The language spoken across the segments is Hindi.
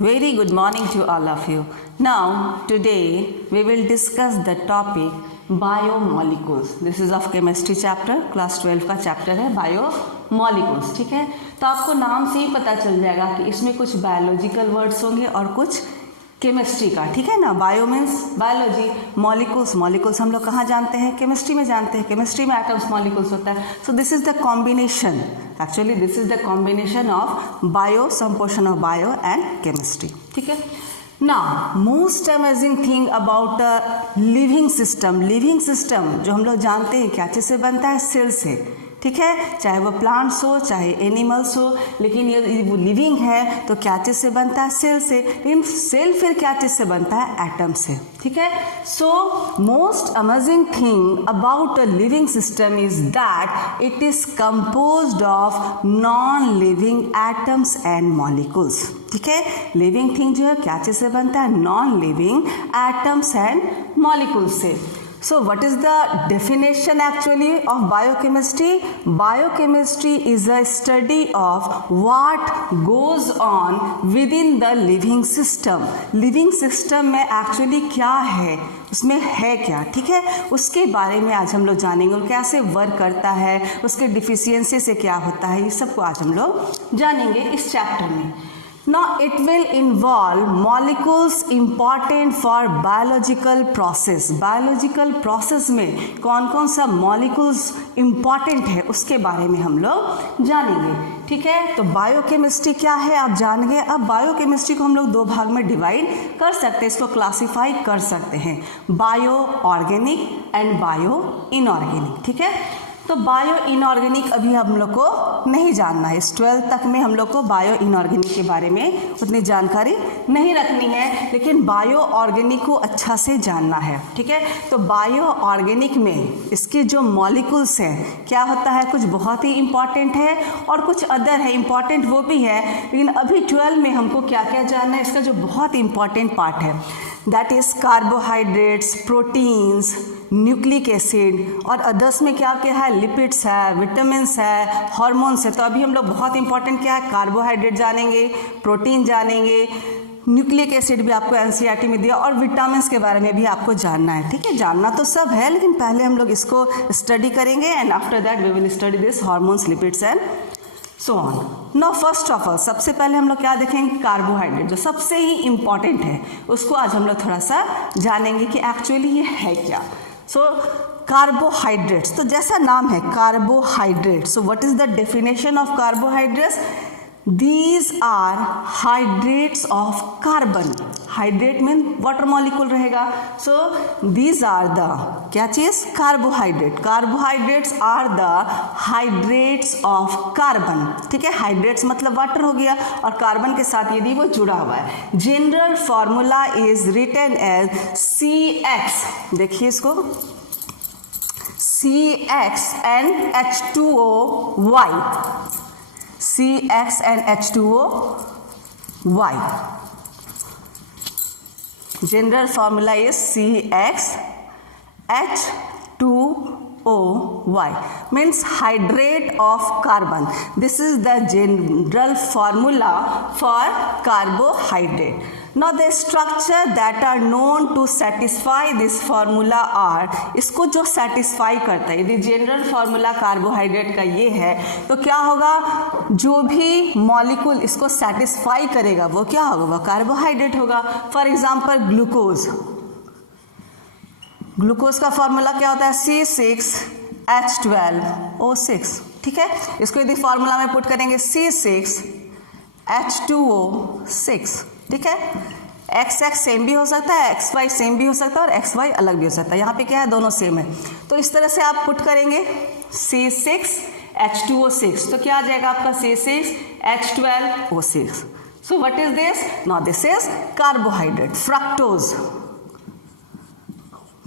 Very good morning to all of you. Now, today we will discuss the topic biomolecules. This is of chemistry chapter, class 12 का chapter है biomolecules. ठीक है, तो आपको नाम से ही पता चल जाएगा कि इसमें कुछ बायोलॉजिकल वर्ड्स होंगे और कुछ केमिस्ट्री का. ठीक है ना. Bio means biology, molecules, molecules हम लोग कहाँ जानते हैं? केमिस्ट्री में जानते हैं. केमिस्ट्री में एटम्स मॉलिक्यूल्स होता है. So this is the combination, actually this is the combination of bio, some portion of bio and chemistry. ठीक है. Now most amazing thing about living system. Living system जो हम लोग जानते हैं क्या चीज़ से बनता है? सेल से. ठीक है, चाहे वो प्लांट्स हो चाहे एनिमल्स हो, लेकिन ये वो लिविंग है तो क्या चीज़ से बनता है? सेल से. लेकिन सेल फिर क्या चीज़ से बनता है? एटम से. ठीक है. So most amazing thing about a living system is that it is composed of non living atoms and molecules. ठीक है. लिविंग थिंग जो है क्या चीज़ से बनता है? Non living atoms and molecules से. So what is the definition actually of biochemistry? Biochemistry is a study of what goes on within the living system. Living system में actually क्या है, उसमें है क्या. ठीक है, उसके बारे में आज हम लोग जानेंगे. और कैसे वर्क करता है, उसके डिफिशियंसी से क्या होता है, ये सबको आज हम लोग जानेंगे इस चैप्टर में. Now it will involve molecules important for biological process. Biological process में कौन कौन सा molecules important है उसके बारे में हम लोग जानेंगे. ठीक है. तो बायोकेमिस्ट्री क्या है आप जान गए. अब बायोकेमिस्ट्री को हम लोग दो भाग में डिवाइड कर सकते हैं, इसको क्लासीफाई कर सकते हैं, bio organic and bio inorganic. ठीक है. तो बायो इनऑर्गेनिक अभी हम लोग को नहीं जानना है. इस 12 तक में हम लोग को बायो इनऑर्गेनिक के बारे में उतनी जानकारी नहीं रखनी है, लेकिन बायो ऑर्गेनिक को अच्छा से जानना है. ठीक है. तो बायो ऑर्गेनिक में इसके जो मॉलिक्यूल्स हैं क्या होता है, कुछ बहुत ही इंपॉर्टेंट है और कुछ अदर है. इंपॉर्टेंट वो भी है, लेकिन अभी 12 में हमको क्या क्या जानना है, इसका जो बहुत इंपॉर्टेंट पार्ट है that is carbohydrates, proteins, nucleic acid और अदर्स में क्या क्या है? लिपिड्स है, विटामिन्स है, हार्मोन्स है. तो अभी हम लोग बहुत इंपॉर्टेंट क्या है, कार्बोहाइड्रेट जानेंगे, प्रोटीन जानेंगे, न्यूक्लिक एसिड भी आपको एनसीईआरटी में दिया और विटामिन्स के बारे में भी आपको जानना है. ठीक है. जानना तो सब है, लेकिन पहले हम लोग इसको स्टडी करेंगे and after that we will study this hormones, lipids and so on. Now first of all सबसे पहले हम लोग क्या देखेंगे? कार्बोहाइड्रेट जो सबसे ही इंपॉर्टेंट है, उसको आज हम लोग थोड़ा सा जानेंगे कि एक्चुअली ये है क्या. सो कार्बोहाइड्रेट्स, तो जैसा नाम है carbohydrate. So what is the definition of carbohydrates? These are hydrates of carbon. Hydrate mean water molecule रहेगा. So these are the क्या चीज? Carbohydrate. Carbohydrates are the hydrates of carbon. ठीक है. हाइड्रेट्स मतलब वाटर हो गया और कार्बन के साथ यदि वो जुड़ा हुआ है. General formula is written as CX. देखिए इसको, CX and H2O Y. CX and H2O Y. General formula is CX H2O Y means hydrate of carbon. This is the general formula for carbohydrate. Now the structure that are known to satisfy this formula are, इसको जो satisfy करता है, यदि जनरल फार्मूला कार्बोहाइड्रेट का ये है तो क्या होगा? जो भी मॉलिक्यूल इसको सेटिस्फाई करेगा वो क्या होगा? वो कार्बोहाइड्रेट होगा. For example glucose. ग्लूकोज का फार्मूला क्या होता है? C6H12O6. ठीक है. इसको यदि फार्मूला में पुट करेंगे C6H2O6. ठीक है. XX सेम भी हो सकता है, XY सेम भी हो सकता है और XY अलग भी हो सकता है. यहाँ पे क्या है? दोनों सेम है. तो इस तरह से आप पुट करेंगे C6H2O6. तो क्या आ जाएगा आपका? C6H12O6. So what is this? Now this is carbohydrate. Fructose.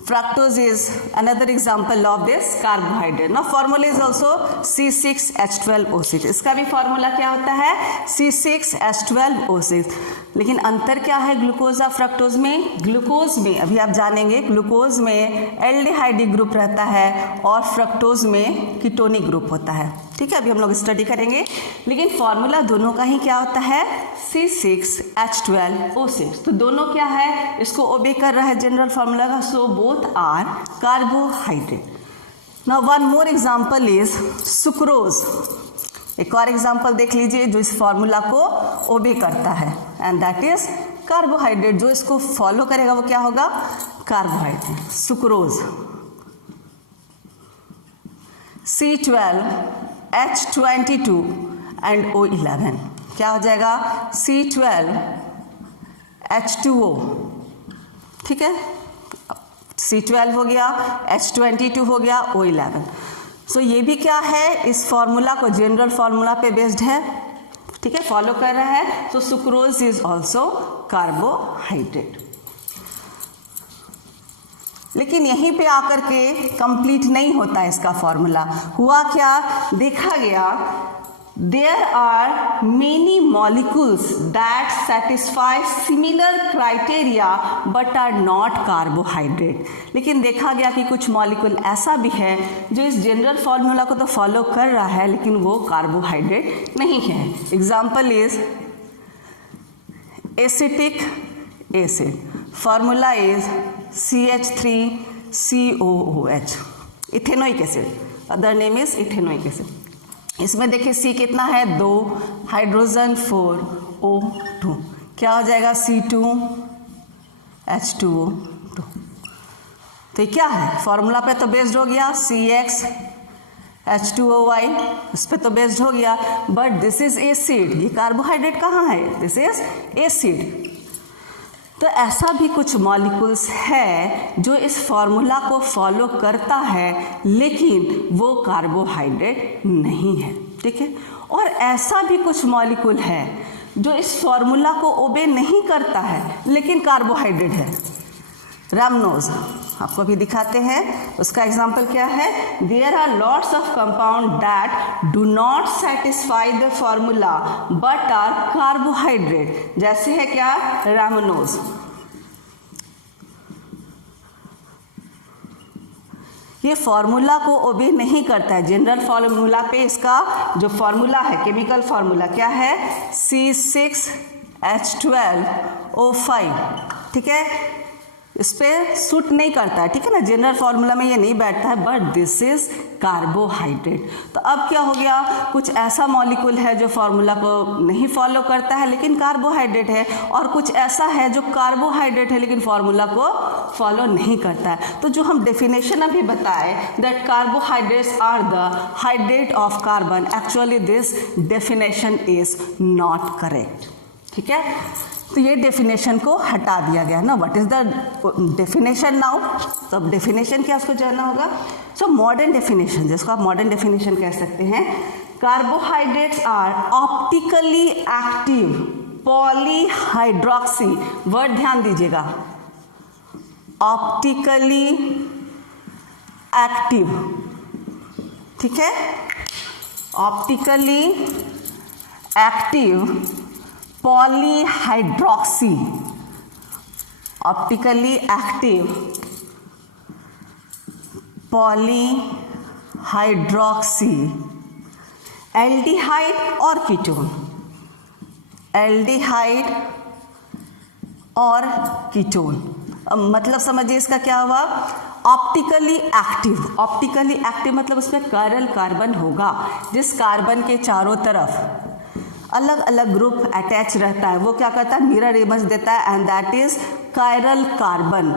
Fructose is another example of this carbohydrate. Now formula is also C6H12O6. इसका भी फॉर्मूला क्या होता है? C6H12O6. लेकिन अंतर क्या है ग्लूकोज और फ्रक्टोज में? ग्लूकोज में अभी आप जानेंगे, ग्लूकोज में एल्डिहाइड ग्रुप रहता है और फ्रक्टोज में कीटोनिक ग्रुप होता है. ठीक है, अभी हम लोग स्टडी करेंगे, लेकिन फॉर्मूला दोनों का ही क्या होता है, C6H12O6। तो दोनों क्या है, इसको ओबे कर रहा है जनरल फॉर्मूला का, so both are carbohydrate. Now one more example is sucrose. एक और एग्जांपल देख लीजिए जो इस फॉर्मूला को ओबे करता है, एंड दैट इज कार्बोहाइड्रेट। जो इसको फॉलो करेगा वो क्या होगा, carbohydrate. Sucrose C12H22 and O11 क्या हो जाएगा, C12H2O, ठीक है, C12 हो गया, H22 हो गया, O11। सो ये भी क्या है, इस फॉर्मूला को जनरल फॉर्मूला पे बेस्ड है, ठीक है, फॉलो कर रहा है। सो सुक्रोज इज ऑल्सो कार्बोहाइड्रेट। लेकिन यहीं पे आकर के कंप्लीट नहीं होता इसका फॉर्मूला। हुआ क्या, देखा गया there are many molecules that satisfy similar criteria but are not carbohydrate. लेकिन देखा गया कि कुछ मॉलिक्यूल ऐसा भी है जो इस जनरल फॉर्मूला को तो फॉलो कर रहा है लेकिन वो कार्बोहाइड्रेट नहीं है। Example is acetic acid, formula is CH3COOH, ethanoic acid, other name is ethanoic acid. इसमें देखिए C कितना है, 2, हाइड्रोजन 4, O2, क्या हो जाएगा, C2H2O2। तो ये क्या है, फॉर्मूला पे तो बेस्ड हो गया, CXH2OY, इस पे तो बेस्ड हो गया, बट दिस इज एसिड, ये कार्बोहाइड्रेट कहाँ है, दिस इज एसिड। तो ऐसा भी कुछ मॉलिक्यूल्स है जो इस फॉर्मूला को फॉलो करता है लेकिन वो कार्बोहाइड्रेट नहीं है, ठीक है। और ऐसा भी कुछ मॉलिक्यूल है जो इस फॉर्मूला को ओबे नहीं करता है लेकिन कार्बोहाइड्रेट है। रैमनोज आपको भी दिखाते हैं, उसका एग्जाम्पल क्या है, there are lots of compound that do not satisfy the formula but are carbohydrate. जैसे है क्या, रैमनोज। ये फॉर्मूला को ओबे नहीं करता है, जनरल फॉर्मूला पे इसका जो फॉर्मूला है, केमिकल फॉर्मूला क्या है, C6H12O5, ठीक है, इस पर सूट नहीं करता है, ठीक है ना, जनरल फॉर्मूला में ये नहीं बैठता है, बट दिस इज कार्बोहाइड्रेट। तो अब क्या हो गया, कुछ ऐसा मॉलिक्यूल है जो फॉर्मूला को नहीं फॉलो करता है लेकिन कार्बोहाइड्रेट है, और कुछ ऐसा है जो कार्बोहाइड्रेट है लेकिन फॉर्मूला को फॉलो नहीं करता है। तो जो हम डेफिनेशन अभी बताए that carbohydrates are the hydrate of carbon, actually this definition is not correct, ठीक है। तो ये डेफिनेशन को हटा दिया गया ना। What is the definition now, तो अब डेफिनेशन क्या उसको जानना होगा। सो मॉडर्न डेफिनेशन, जिसको आप मॉडर्न डेफिनेशन कह सकते हैं, carbohydrates are optically active polyhydroxy, word ध्यान दीजिएगा, ऑप्टिकली एक्टिव, ठीक है, optically active polyhydroxy, optically active polyhydroxy, aldehyde और कीटोन, एल्डिहाइड और कीटोन। मतलब समझिए इसका क्या हुआ, ऑप्टिकली एक्टिव, ऑप्टिकली एक्टिव मतलब उसमें कायरल कार्बन होगा, जिस कार्बन के चारों तरफ अलग अलग ग्रुप अटैच रहता है, वो क्या करता है, मिरर इमेज देता है, and that is chiral carbon.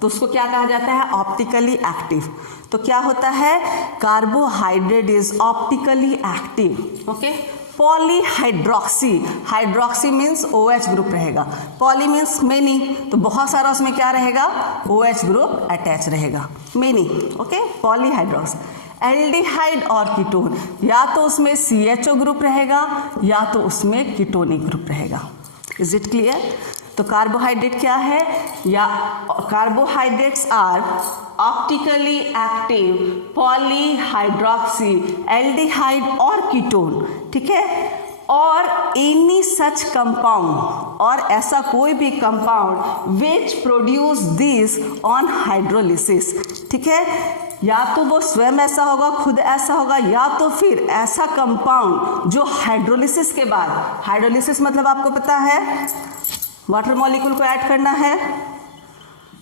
तो उसको क्या कहा जाता है, ऑप्टिकली एक्टिव। तो क्या होता है, carbohydrate is optically active, okay. Polyhydroxy, hydroxy means OH group रहेगा, पॉली मीन्स मेनी, तो बहुत सारा उसमें क्या रहेगा, OH ग्रुप अटैच रहेगा, मेनी, ओके, पॉलीहाइड्रोक्सी। एल्डिहाइड और कीटोन, या तो उसमें CHO ग्रुप रहेगा या तो उसमें कीटोनिक ग्रुप रहेगा। Is it clear. तो कार्बोहाइड्रेट क्या है, या carbohydrates are optically active polyhydroxy, aldehyde और कीटोन, ठीक है, और एनी सच कंपाउंड, और ऐसा कोई भी compound which produce this on hydrolysis, ठीक है, या तो वो स्वयं ऐसा होगा, खुद ऐसा होगा, या तो फिर ऐसा कंपाउंड जो हाइड्रोलिसिस के बाद, हाइड्रोलिसिस मतलब आपको पता है वाटर मॉलिक्यूल को ऐड करना है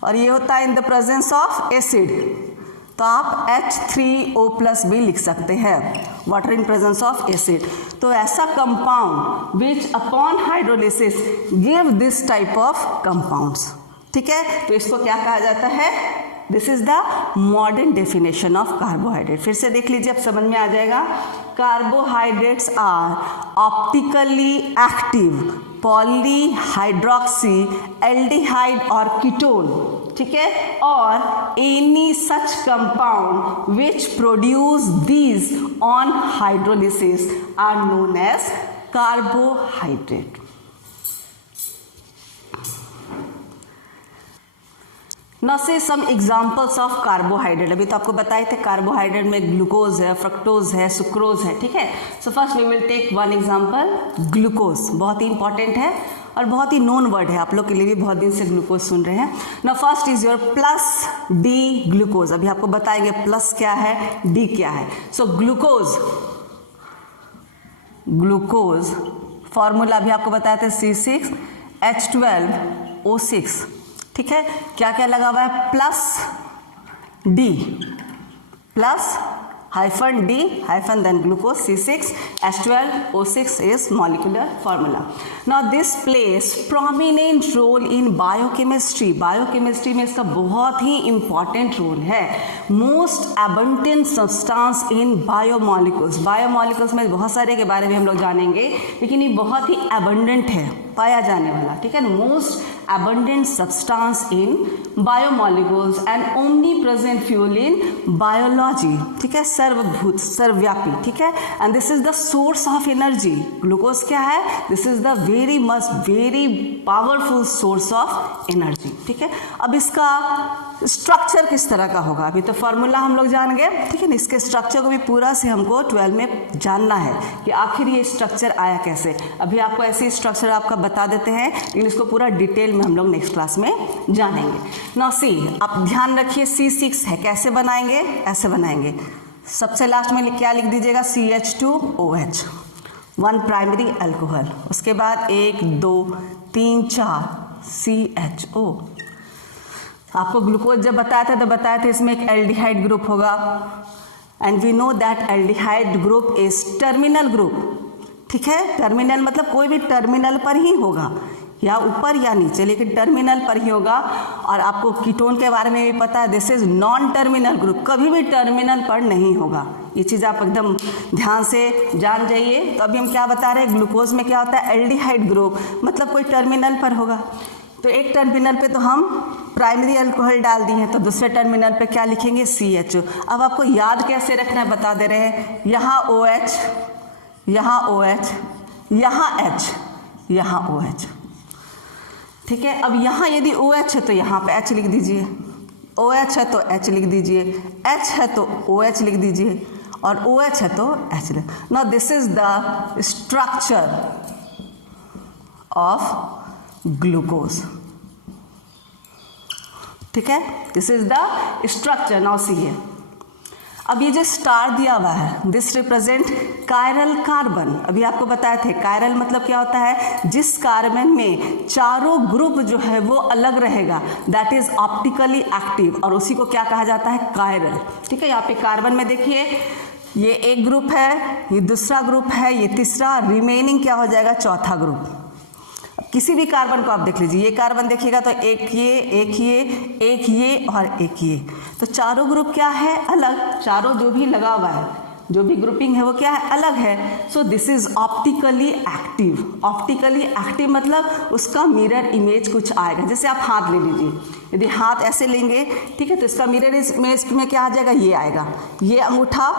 और ये होता है in the presence of acid, तो आप H3O+ भी लिख सकते हैं, water in presence of acid. तो ऐसा compound which upon hydrolysis give this type of compounds, ठीक है। तो इसको क्या कहा जाता है, this is the modern definition of carbohydrate. फिर से देख लीजिए, अब समझ में आ जाएगा। Carbohydrates are optically active polyhydroxy aldehyde और कीटोन, ठीक है, और any such compound which produce these on hydrolysis are known as carbohydrate. Now say some examples of carbohydrate। अभी तो आपको बताए थे कार्बोहाइड्रेट में ग्लूकोज है, फ्रक्टोज है, सुक्रोज है, ठीक है। So first we will take one example, glucose. बहुत ही इंपॉर्टेंट है और बहुत ही नोन वर्ड है, आप लोग के लिए भी बहुत दिन से ग्लूकोज सुन रहे हैं। Now first is your plus D glucose. अभी आपको बताएंगे प्लस क्या है, डी क्या है। सो ग्लूकोज, ग्लूकोज फॉर्मूला अभी आपको बताया था C6H12O6, ठीक है। क्या क्या लगा हुआ है, plus D, plus hyphen D hyphen then glucose C6H12O6 is molecular formula. Now this plays prominent role in biochemistry। Biochemistry में इसका बहुत ही इंपॉर्टेंट रोल है। Most abundant substance in biomolecules। Biomolecules में बहुत सारे के बारे में हम लोग जानेंगे, लेकिन ये बहुत ही abundant है, पाया जाने वाला, ठीक है। Most abundant substance in biomolecules and omnipresent fuel in biology, ठीक है, सर्वभूत सर्वव्यापी, ठीक है। And this is the source of energy. Glucose क्या है, this is the very powerful source of energy, ठीक है। अब इसका स्ट्रक्चर किस तरह का होगा, अभी तो फॉर्मूला हम लोग जान गए, ठीक है ना। इसके स्ट्रक्चर को भी पूरा से हमको 12 में जानना है कि आखिर ये स्ट्रक्चर आया कैसे। अभी आपको ऐसी स्ट्रक्चर आपका बता देते हैं, लेकिन इसको पूरा डिटेल में हम लोग नेक्स्ट क्लास में जानेंगे। नाउ सी, आप ध्यान रखिए C6 है, कैसे बनाएंगे, ऐसे बनाएंगे। सबसे लास्ट में क्या लिख दीजिएगा, CH2OH, 1 प्राइमरी अल्कोहल, उसके बाद 1 2 3 4 CHO। आपको ग्लूकोज जब बताया था तो बताया था इसमें एक एल्डिहाइड ग्रुप होगा, and we know that aldehyde group is terminal group, ठीक है। टर्मिनल मतलब कोई भी टर्मिनल पर ही होगा, या ऊपर या नीचे, लेकिन टर्मिनल पर ही होगा। और आपको कीटोन के बारे में भी पता है, this is non terminal group, कभी भी टर्मिनल पर नहीं होगा। ये चीज़ आप एकदम ध्यान से जान जाइए। तो अभी हम क्या बता रहे हैं, ग्लूकोज में क्या होता है, एल्डिहाइड ग्रुप मतलब कोई टर्मिनल पर होगा। तो एक टर्मिनल पे तो हम प्राइमरी अल्कोहल डाल दिए हैं, तो दूसरे टर्मिनल पे क्या लिखेंगे, CHO। अब आपको याद कैसे रखना है बता दे रहे हैं, यहाँ OH, यहाँ OH, यहाँ H, यहाँ OH, ठीक है। अब यहाँ यदि OH है तो यहाँ पे H लिख दीजिए, OH है तो H लिख दीजिए, H है तो OH लिख दीजिए, और OH है तो H लिख। Now this is the structure of glucose, ठीक है, this is the structure. Now see है, अब ये जो स्टार दिया हुआ है, दिस रिप्रेजेंट कायरल कार्बन। अभी आपको बताए थे कायरल मतलब क्या होता है, जिस कार्बन में चारों ग्रुप जो है वो अलग रहेगा, दैट इज ऑप्टिकली एक्टिव, और उसी को क्या कहा जाता है, कायरल, ठीक है। यहाँ पे कार्बन में देखिए, ये एक ग्रुप है, ये दूसरा ग्रुप है, ये तीसरा, रिमेनिंग क्या हो जाएगा, चौथा ग्रुप। किसी भी कार्बन को आप देख लीजिए, ये कार्बन देखिएगा तो एक ये, एक ये, एक ये और एक ये, तो चारों ग्रुप क्या है, अलग। चारों जो भी लगा हुआ है, जो भी ग्रुपिंग है वो क्या है, अलग है। So this is optically active. Optically active मतलब उसका मिरर इमेज कुछ आएगा। जैसे आप हाथ ले लीजिए, यदि हाथ ऐसे लेंगे, ठीक है, तो इसका मिरर इमेज में क्या आ जाएगा, ये आएगा, ये अंगूठा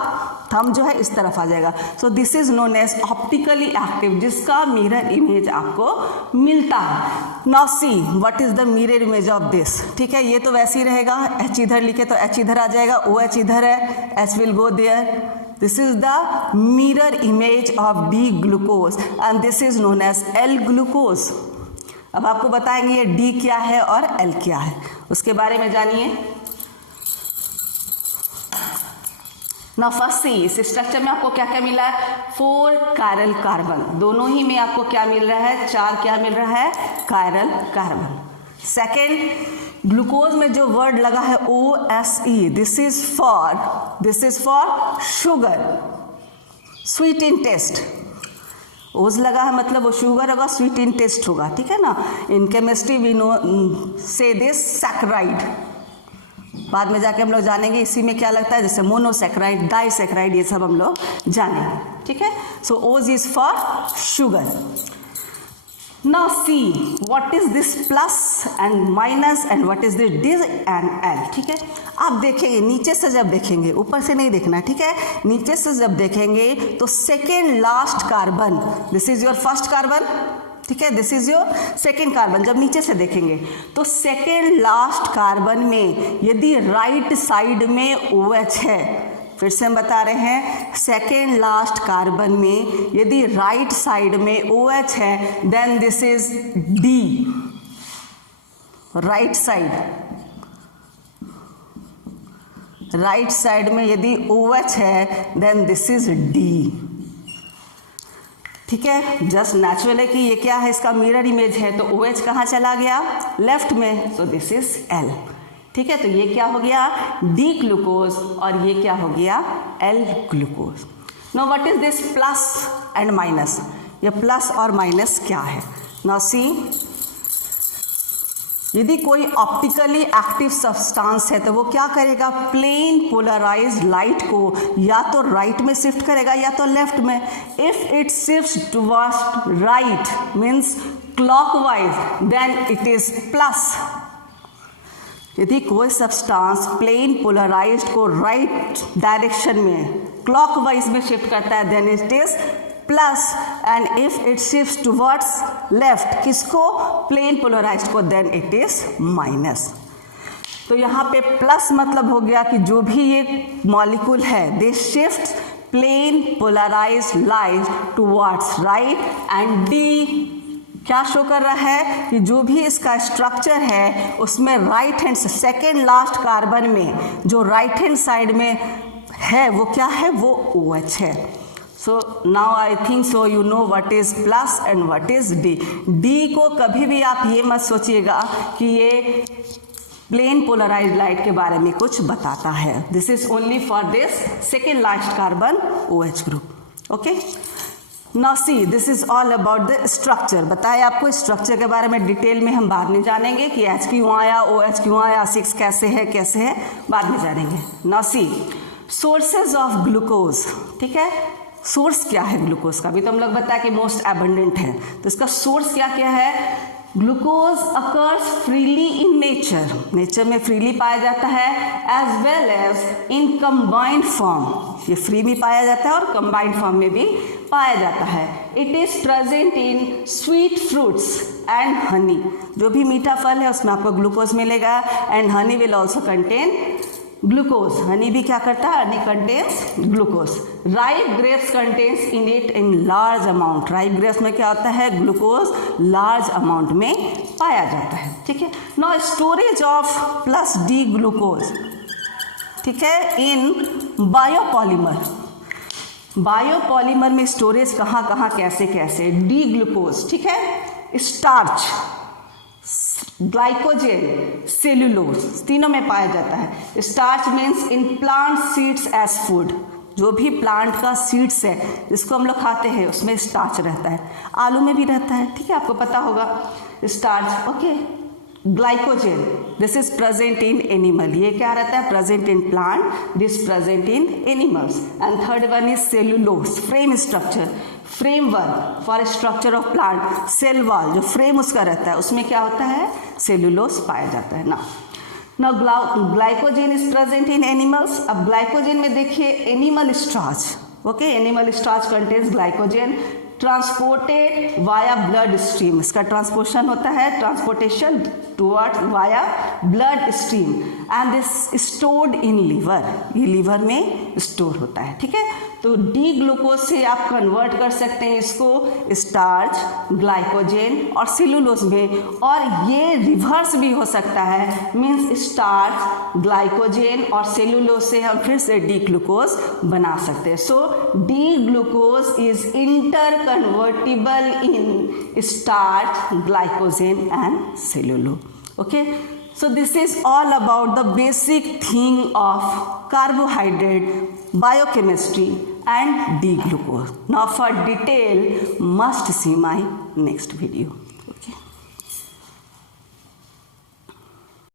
थंब जो है इस तरफ आ जाएगा। So this is known as optically active, जिसका मिरर इमेज आपको मिलता है। Now see what is the mirror image of this, ठीक है। ये तो वैसे ही रहेगा, H इधर लिखे तो H इधर आ जाएगा, OH इधर है, H will go there. This is the mirror image of D glucose and this is known as L glucose। अब आपको बताएंगे ये D क्या है और L क्या है, उसके बारे में जानिए। ना फर्स्ट सी, इस स्ट्रक्चर में आपको क्या क्या मिला है, 4 कायरल कार्बन, दोनों ही में आपको क्या मिल रहा है, 4 क्या मिल रहा है, कायरल कार्बन। सेकेंड, ग्लूकोज में जो वर्ड लगा है OSE, this is for sugar, sweet in taste. Ose लगा है मतलब वो शुगर होगा, स्वीट इन टेस्ट होगा, ठीक है ना। इन केमिस्ट्री वी नो से दिस सैकराइड, बाद में जाके हम लोग जानेंगे इसी में क्या लगता है, जैसे मोनोसैकराइड, डाइसैकराइड, ये सब हम लोग जानेंगे, ठीक है। सो ओज is for sugar. Now see what is this plus and minus and what is this D and L, ठीक है। आप देखेंगे नीचे से, जब देखेंगे ऊपर से नहीं देखना, ठीक है, नीचे से जब देखेंगे तो second last carbon, this is your first carbon, ठीक है, this is your second carbon. जब नीचे से देखेंगे तो सेकेंड लास्ट कार्बन में यदि राइट साइड में OH है, फिर से हम बता रहे हैं, सेकेंड लास्ट कार्बन में यदि राइट साइड में OH है then this is D, right side में यदि OH है देन दिस इज D, ठीक है। जस्ट नेचुरल है कि ये क्या है, इसका मिरर इमेज है, तो OH कहाँ चला गया, लेफ्ट में, तो दिस इज L, ठीक है। तो ये क्या हो गया, D ग्लूकोज, और ये क्या हो गया, L glucose. Now what is this plus and minus, ये प्लस और माइनस क्या है। नाउ सी, यदि कोई ऑप्टिकली एक्टिव सब्सटेंस है तो वो क्या करेगा, प्लेन पोलराइज्ड लाइट को या तो राइट में शिफ्ट करेगा या तो लेफ्ट में। If it shifts towards right means clockwise then it is plus. यदि कोई सब्सटेंस प्लेन पोलराइज्ड को राइट डायरेक्शन में क्लॉकवाइज में शिफ्ट करता है then it is plus, and if it shifts towards left, किसको, प्लेन पोलराइज्ड को, देन इट इज माइनस। तो यहाँ पे प्लस मतलब हो गया कि जो भी ये मॉलिक्यूल है they shift plane polarised light towards right, and D क्या शो कर रहा है कि जो भी इसका स्ट्रक्चर है उसमें राइट हैंड से सेकेंड लास्ट कार्बन में जो राइट हैंड साइड में है वो क्या है, वो OH है। So now I think so you know what is plus and what is D। D को कभी भी आप ये मत सोचिएगा कि ये प्लेन पोलराइज्ड लाइट के बारे में कुछ बताता है, this is only for this second last carbon OH group, okay. Now see this is all about the structure, बताया आपको स्ट्रक्चर के बारे में डिटेल में हम बाद में जानेंगे कि H क्यों आया, OH क्यों आया, 6 कैसे है, बाद में जानेंगे। Now see sources of glucose, ठीक है, सोर्स क्या है ग्लूकोज का, भी तो हम लोग बताया कि मोस्ट एबंडेंट है, तो इसका सोर्स क्या क्या है। Glucose occurs freely in nature में फ्रीली पाया जाता है, as well as in combined form, ये फ्री भी पाया जाता है और कंबाइंड फॉर्म में भी पाया जाता है। It is present in sweet fruits and honey, जो भी मीठा फल है उसमें आपको ग्लूकोज मिलेगा, and honey will also contain glucose, Honey भी क्या करता है, Honey contains glucose. Ripe grapes contains in it in large amount, ripe grapes में क्या होता है, ग्लूकोज लार्ज अमाउंट में पाया जाता है, ठीक है। Now storage of plus D glucose, ठीक है, इन बायोपॉलीमर में स्टोरेज कहाँ कैसे D ग्लूकोज, ठीक है, स्टार्च, ग्लाइकोजेन, सेल्यूलोज, तीनों में पाया जाता है। Starch means in plant seeds as food, जो भी प्लांट का सीड्स है जिसको हम लोग खाते हैं उसमें स्टार्च रहता है, आलू में भी रहता है, ठीक है, आपको पता होगा starch, okay. Glycogen, this is present in animal, ये क्या रहता है, present in plant, this present in animals. And third one is cellulose, frame structure, framework for structure of plant, cell wall, जो फ्रेम उसका रहता है उसमें क्या होता है, सेल्यूलोज पाया जाता है ना। Now glycogen is present in animals. अब ग्लाइकोजेन में देखिए animal starch, okay, animal starch contains glycogen, transported via blood stream, इसका ट्रांसपोर्टेशन होता है, transportation towards via blood stream, and this stored in liver, ये लीवर में स्टोर होता है, ठीक है। तो डी ग्लूकोज से आप कन्वर्ट कर सकते हैं इसको स्टार्च, ग्लाइकोजेन और सेलुलोज में, और ये रिवर्स भी हो सकता है, मीन्स स्टार्च, ग्लाइकोजेन और सेलुलोज से हम फिर से डी ग्लूकोज बना सकते हैं. So D glucose is interconvertible in starch, glycogen and cellulose. Okay, so this is all about the basic thing of carbohydrate, biochemistry and D-glucose. Now for detail must see my next video.